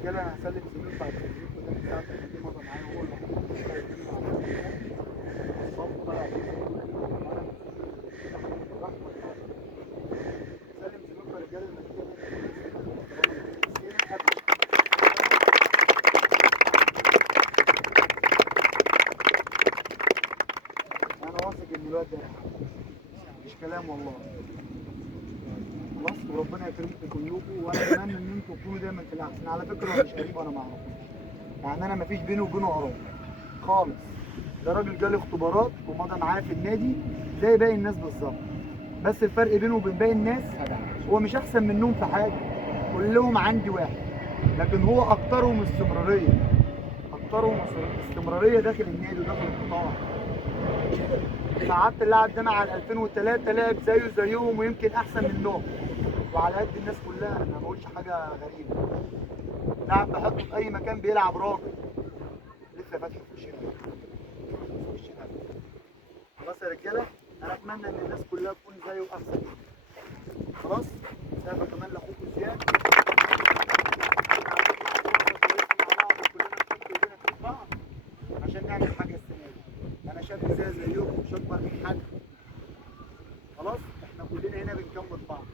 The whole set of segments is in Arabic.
رجاله انا هسلم زميل بعد التدريب وده من ساعه التدريب مضى معايا وهو الوحيد اللي اشتغل فيه مع الصف طلع فيه سلم زميلكم يا رجاله النتيجه انا واثق ان الواد ده مش كلام والله. خلاص وربنا يكرمكم كلكم وانا اتمنى ان انتم تكونوا دايما في الاحسن. على فكره هو مش قريب وانا ما اعرفوش، يعني انا ما فيش بيني وبينه غرام خالص. ده راجل جالي اختبارات ومضى معايا في النادي زي باقي الناس بالظبط، بس الفرق بينه وبين باقي الناس هو مش احسن منهم في حاجه، كلهم عندي واحد، لكن هو اكترهم استمراريه، اكترهم استمراريه داخل النادي وداخل القطاع. قعدت اللاعب ده مع ال 2003 لعب زيه زيهم ويمكن احسن منهم، وعلى قد الناس كلها، انا ما بقولش حاجه غريبه. لاعب بحطه في اي مكان بيلعب راجل، لسه فاتح في وشنا في وشنا. خلاص يا رجاله، انا اتمنى ان الناس كلها تكون زيه واحسن منه. خلاص سافر كمان لاخوكم زياد عشان نعمل حاجه السنه دي. انا شاب زيكم مش اكبر من حد. خلاص احنا كلنا هنا بنكمل بعض.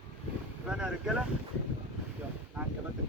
فانا يا رجاله يلا مع الكباتن.